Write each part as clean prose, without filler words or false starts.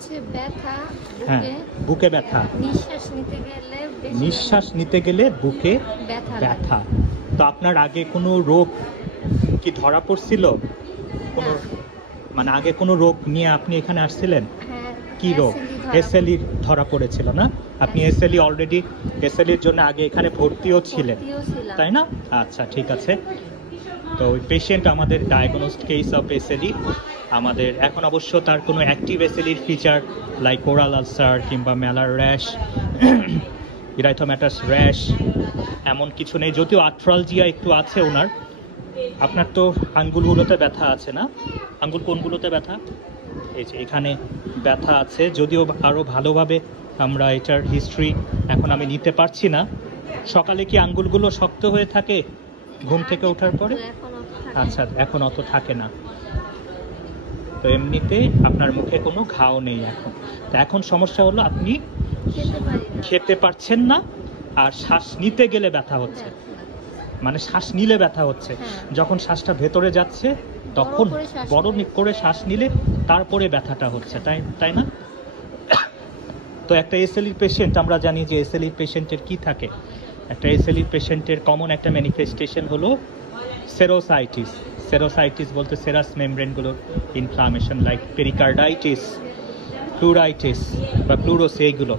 হচ্ছে ব্যথা, হ্যাঁ, বুকে ব্যথা, নিঃশ্বাস নিতে গেলে বুকে ব্যথা। তো আপনার আগে কোনো রোগ কি ধরা পড়ছিল? কোনো মানে আগে কোনো রোগ নিয়ে আপনি এখানে আসছিলেন? কি রোগ? এসএলই ধরা পড়েছিল না? আপনি এসএলই অলরেডি এসএলইর জন্য আগে এখানে ভর্তিও ছিলেন, তাই না? আচ্ছা, ঠিক আছে। তো ওই পেশেন্ট আমাদের ডায়াগনোসড কেস অফ এসএলই। আমাদের এখন অবশ্য তার কোনো অ্যাক্টিভ এসএলইর ফিচার লাইক ওরাল আলসার কিংবা ম্যালার র্যাশ, ইরাইথোম্যাটাস র্যাশ এমন কিছু নেই, যদিও আর্থ্রালজিয়া একটু আছে ওনার। আপনার তো আঙ্গুলগুলোতে ব্যথা আছে না? আঙ্গুল কোনগুলোতে ব্যথা? এই যে এখানে ব্যথা আছে, যদিও আরও ভালোভাবে আমরা এটার হিস্ট্রি এখন আমি নিতে পারছি না। সকালে কি আঙ্গুলগুলো শক্ত হয়ে থাকে ঘুম থেকে ওঠার পরে? আচ্ছা, এখন অত থাকে না। তো এমনিতে আপনার মুখে কোনো ঘাও নেই এখন। তো এখন সমস্যা হলো আপনি খেতে পারছেন না, আর শ্বাস নিতে গেলে ব্যথা হচ্ছে, মানে শ্বাস নিলে ব্যথা হচ্ছে। যখন শ্বাসটা ভেতরে যাচ্ছে তখন বড় করে শ্বাস নিলে তারপরে ব্যথাটা হচ্ছে, তাই না? তো একটা এসএলইর পেশেন্ট, আমরা জানি যে এসএলইর পেশেন্টের কি থাকে। একটা এসএলইর পেশেন্টের কমন একটা ম্যানিফেস্টেশন হলো সেরোসাইটিস। সেরোসাইটিস বলতে সেরাস মেমব্রেনগুলোর ইনফ্লামেশন, লাইক পেরিকার্ডাইটিস, প্লুরাইটিস বা প্লুরোসি, এইগুলো।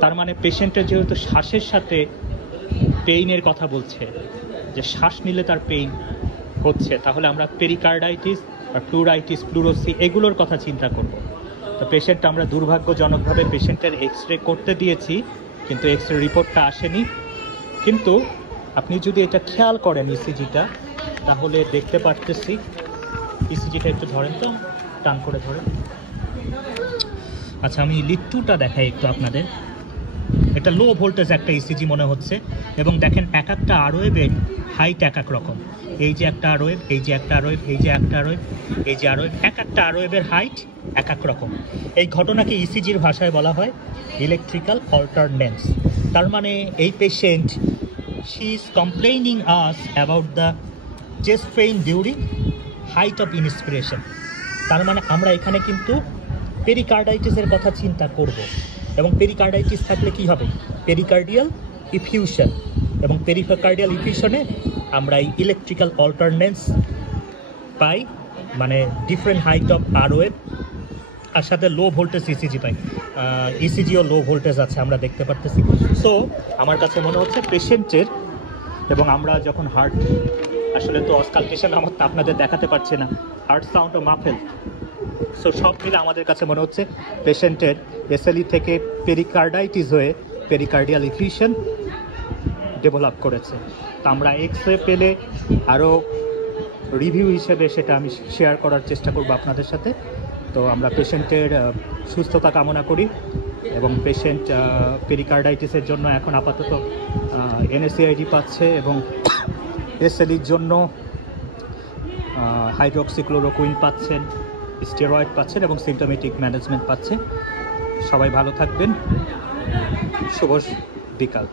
তার মানে পেশেন্টের যেহেতু শ্বাসের সাথে পেইনের কথা বলছে, যে শ্বাস নিলে তার পেইন হচ্ছে, তাহলে আমরা পেরিকার্ডাইটিস বা প্লুরাইটিস, প্লুরোসি এগুলোর কথা চিন্তা করব। তো পেশেন্ট, আমরা দুর্ভাগ্যজনকভাবে পেশেন্টের এক্স রে করতে দিয়েছি, কিন্তু এক্স রে রিপোর্টটা আসেনি। কিন্তু আপনি যদি এটা খেয়াল করেন ইসিজিটা, তাহলে দেখতে পারতেছি। ইসিজিটা একটু ধরেন তো, টান করে ধরেন। আচ্ছা, আমি লিট্টুটা দেখাই একটু আপনাদের। এটা লো ভোল্টেজ একটা ইসিজি মনে হচ্ছে, এবং দেখেন এক একটা আরওয়েভের হাইট এক এক রকম। এই যে একটা আরওয়েভ, এই যে একটা আরওয়েভ, এই যে একটা আরওয়েভ, এই যে আরওয়েভ, এক একটা আরওয়েভের হাইট এক এক রকম। এই ঘটনাকে ইসিজির ভাষায় বলা হয় ইলেকট্রিক্যাল অল্টারনেন্স। তার মানে এই patient, she is complaining us about the chest pain during height of inspiration. তার মানে আমরা এখানে কিন্তু পেরিকার্ডাইটিসের কথা চিন্তা করব, এবং পেরিকার্ডাইটিস থাকলে কি হবে? পেরিকার্ডিয়াল ইফিউশন, এবং পেরিকার্ডিয়াল ইফিউশনে আমরা এই ইলেকট্রিক্যাল অল্টারনেন্স পাই, মানে ডিফারেন্ট হাইট অফ আরওয়েভ, আর সাথে লো ভোল্টেজ ইসিজি পাই। ইসিজিও লো ভোল্টেজ আছে, আমরা দেখতে পারতেছি। সো আমার কাছে মনে হচ্ছে পেশেন্টের, এবং আমরা যখন হার্ট, আসলে তো অসকালটেশন আমার আপনাদের দেখাতে পারছে না, হার্ট সাউন্ড ও মাফেল, সো সব মিলে আমাদের কাছে মনে হচ্ছে পেশেন্টের এসএলই থেকে পেরিকার্ডাইটিস হয়ে পেরিকার্ডিয়াল ইফিউশন ডেভেলপ করেছে। তো আমরা এক্স রে পেলে আরও রিভিউ হিসেবে সেটা আমি শেয়ার করার চেষ্টা করব আপনাদের সাথে। তো আমরা পেশেন্টের সুস্থতা কামনা করি, এবং পেশেন্ট পেরিকার্ডাইটিসের জন্য এখন আপাতত এনএসএআইডি পাচ্ছে, এবং এসএলইর জন্য হাইড্রোক্সিক্লোরোকুইন পাচ্ছেন, স্টেরয়েড পাচ্ছেন, এবং সিমটোমেটিক ম্যানেজমেন্ট পাচ্ছে। সবাই ভালো থাকবেন। শুভ বিকাল।